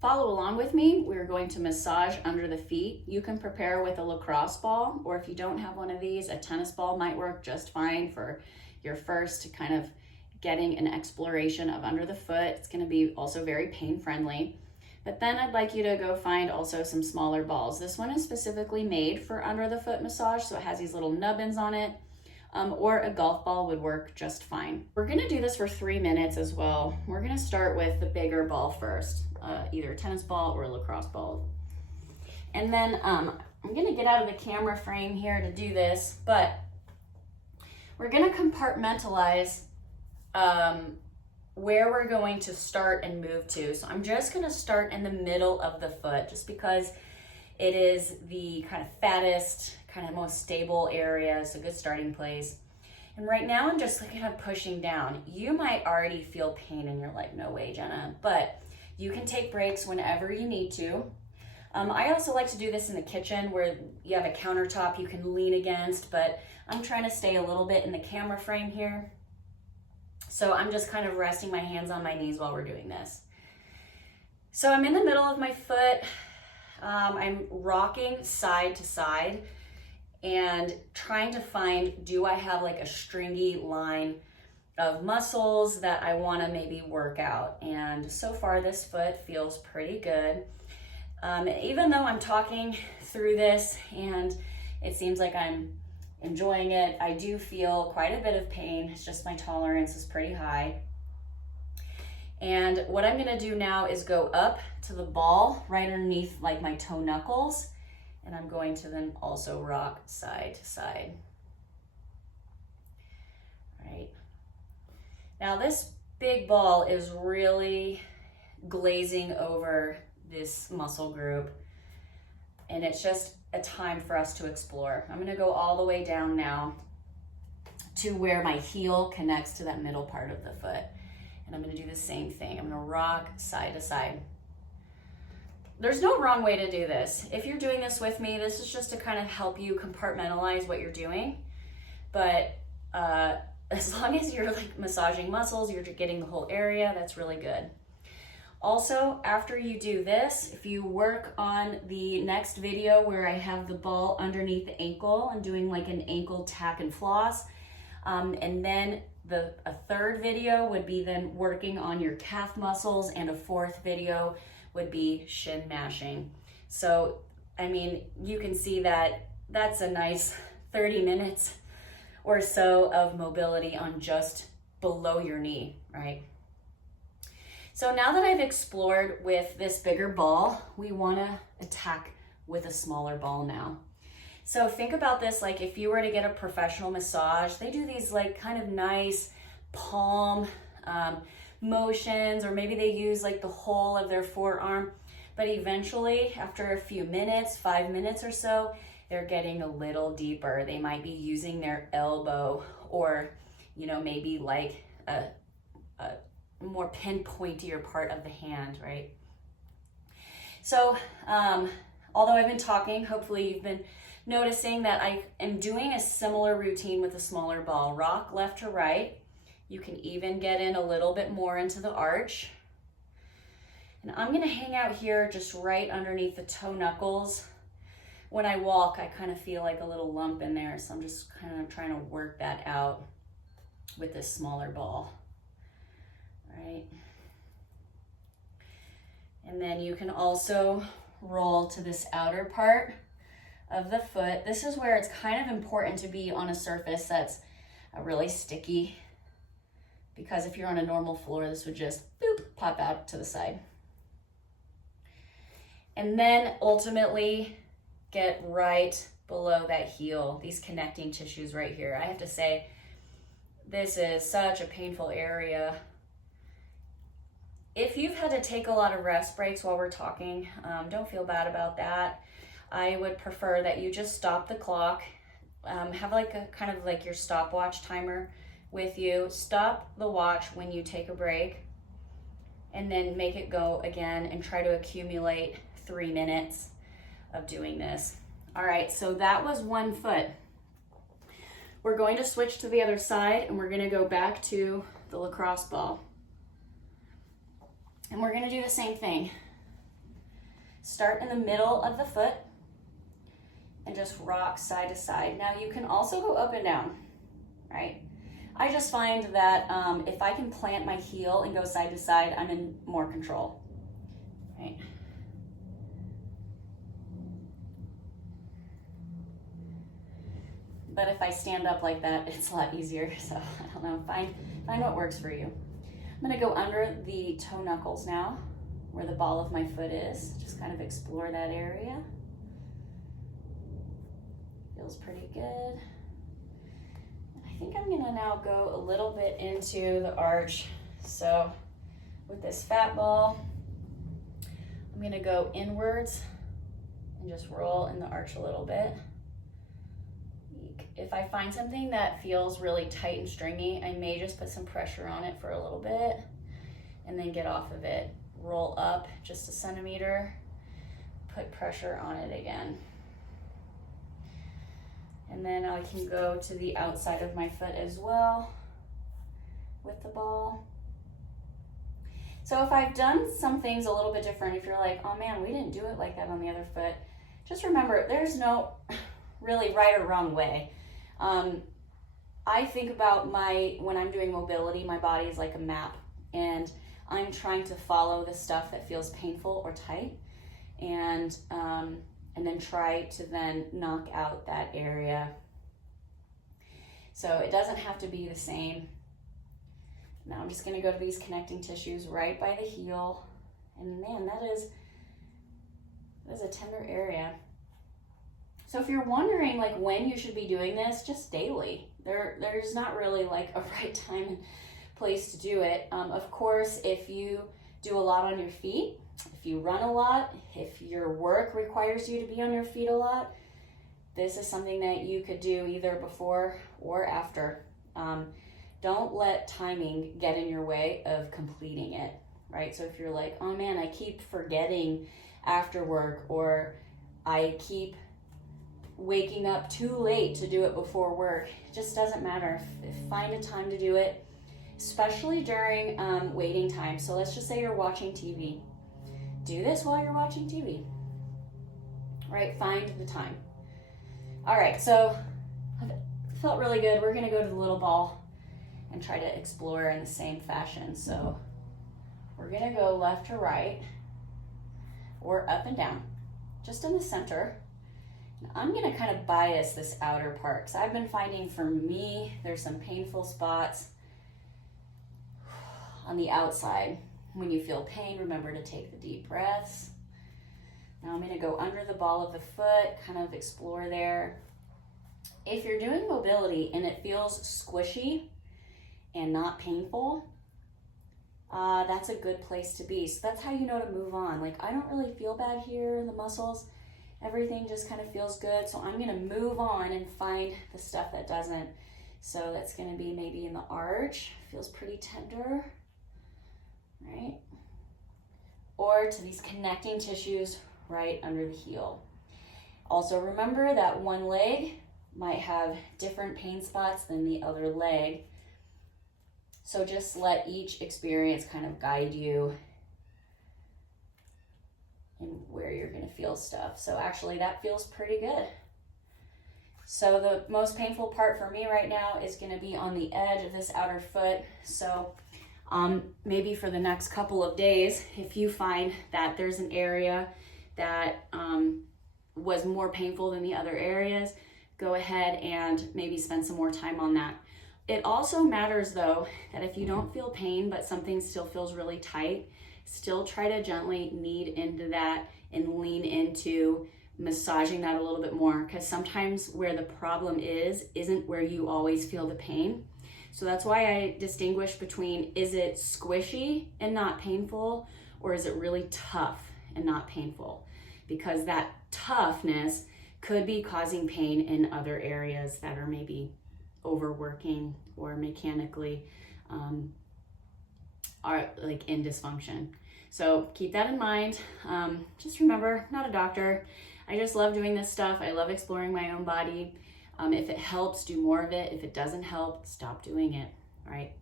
Follow along with me. We're going to massage under the feet. You can prepare with a lacrosse ball, or if you don't have one of these, a tennis ball might work just fine for your first kind of getting an exploration of under the foot. It's going to be also very pain friendly. But then I'd like you to go find also some smaller balls. This one is specifically made for under the foot massage, so it has these little nubbins on it. Or a golf ball would work just fine. We're gonna do this for 3 minutes as well. We're gonna start with the bigger ball first, either a tennis ball or a lacrosse ball. And then I'm gonna get out of the camera frame here to do this, but we're gonna compartmentalize where we're going to start and move to. So I'm just gonna start in the middle of the foot just because it is the kind of fattest, kind of most stable area. It's a good starting place. And right now I'm just kind of pushing down. You might already feel pain and you're like, no way, Jenna, but you can take breaks whenever you need to. I also like to do this in the kitchen where you have a countertop you can lean against, but I'm trying to stay a little bit in the camera frame here. So I'm just kind of resting my hands on my knees while we're doing this. So I'm in the middle of my foot. I'm rocking side to side and trying to find, do I have like a stringy line of muscles that I want to maybe work out? And so far this foot feels pretty good. Even though I'm talking through this and it seems like I'm enjoying it, I do feel quite a bit of pain. It's just my tolerance is pretty high. And what I'm gonna do now is go up to the ball right underneath like my toe knuckles, and I'm going to then also rock side to side. Right. Now this big ball is really glazing over this muscle group, and it's just a time for us to explore. I'm gonna go all the way down now to where my heel connects to that middle part of the foot. And I'm gonna do the same thing. I'm gonna rock side to side. There's no wrong way to do this. If you're doing this with me, this is just to kind of help you compartmentalize what you're doing. But as long as you're like massaging muscles, you're getting the whole area, that's really good. Also, after you do this, if you work on the next video where I have the ball underneath the ankle and doing like an ankle tack and floss, and then a third video would be then working on your calf muscles, and a fourth video would be shin mashing. So, I mean, you can see that that's a nice 30 minutes or so of mobility on just below your knee, right? So now that I've explored with this bigger ball, we wanna attack with a smaller ball now. So think about this like if you were to get a professional massage, they do these like kind of nice palm motions, or maybe they use like the whole of their forearm, but eventually after a few minutes, 5 minutes or so, they're getting a little deeper. They might be using their elbow, or maybe like a more pinpointier part of the hand, right? So although I've been talking, hopefully you've been noticing that I am doing a similar routine with a smaller ball. Rock left to right. You can even get in a little bit more into the arch. And I'm gonna hang out here just right underneath the toe knuckles. When I walk, I kind of feel like a little lump in there, so I'm just kind of trying to work that out with this smaller ball, right? And then you can also roll to this outer part of the foot. This is where it's kind of important to be on a surface that's really sticky, because if you're on a normal floor, this would just boop, pop out to the side. And then ultimately get right below that heel, these connecting tissues right here. I have to say, this is such a painful area. If you've had to take a lot of rest breaks while we're talking, don't feel bad about that. I would prefer that you just stop the clock, have like a kind of like your stopwatch timer with you. Stop the watch when you take a break, and then make it go again and try to accumulate 3 minutes of doing this. All right, so that was one foot. We're going to switch to the other side, and we're gonna go back to the lacrosse ball. And we're gonna do the same thing. Start in the middle of the foot and just rock side to side. Now you can also go up and down, right? I just find that if I can plant my heel and go side to side, I'm in more control, right? But if I stand up like that, it's a lot easier. So I don't know, find what works for you. I'm gonna go under the toe knuckles now, where the ball of my foot is. Just kind of explore that area. Feels pretty good. I think I'm gonna now go a little bit into the arch. So with this fat ball, I'm gonna go inwards and just roll in the arch a little bit. If I find something that feels really tight and stringy, I may just put some pressure on it for a little bit and then get off of it. Roll up just a centimeter, put pressure on it again. And then I can go to the outside of my foot as well with the ball. So if I've done some things a little bit different, if you're like, oh man, we didn't do it like that on the other foot, just remember there's no really right or wrong way. I think about when I'm doing mobility, my body is like a map, and I'm trying to follow the stuff that feels painful or tight, and then try to then knock out that area. So it doesn't have to be the same. Now I'm just gonna go to these connecting tissues right by the heel. And man, that is a tender area. So if you're wondering like when you should be doing this, just daily. There's not really like a right time and place to do it. Of course, if you do a lot on your feet, if you run a lot, if your work requires you to be on your feet a lot, this is something that you could do either before or after. Don't let timing get in your way of completing it, right? So if you're like, oh man, I keep forgetting after work, or I keep waking up too late to do it before work, it just doesn't matter. Find a time to do it, especially during waiting time. So let's just say you're watching TV. Do this while you're watching TV, right? Find the time. All right, so it felt really good. We're gonna go to the little ball and try to explore in the same fashion. So we're gonna go left to right or up and down, just in the center. And I'm gonna kind of bias this outer part, because I've been finding for me, there's some painful spots on the outside. When you feel pain, remember to take the deep breaths. Now I'm gonna go under the ball of the foot, kind of explore there. If you're doing mobility and it feels squishy and not painful, that's a good place to be. So that's how you know to move on. Like, I don't really feel bad here in the muscles. Everything just kind of feels good. So I'm gonna move on and find the stuff that doesn't. So that's gonna be maybe in the arch, feels pretty tender, right? Or to these connecting tissues right under the heel. Also remember that one leg might have different pain spots than the other leg. So just let each experience kind of guide you in where you're gonna feel stuff. So actually that feels pretty good. So the most painful part for me right now is gonna be on the edge of this outer foot. So maybe for the next couple of days, if you find that there's an area that was more painful than the other areas, go ahead and maybe spend some more time on that. It also matters though, that if you don't feel pain, but something still feels really tight, still try to gently knead into that and lean into massaging that a little bit more, because sometimes where the problem isn't where you always feel the pain. So that's why I distinguish between, is it squishy and not painful, or is it really tough and not painful? Because that toughness could be causing pain in other areas that are maybe overworking or mechanically are like in dysfunction. So keep that in mind. Just remember, not a doctor. I just love doing this stuff. I love exploring my own body. If it helps, do more of it. If it doesn't help, stop doing it, all right?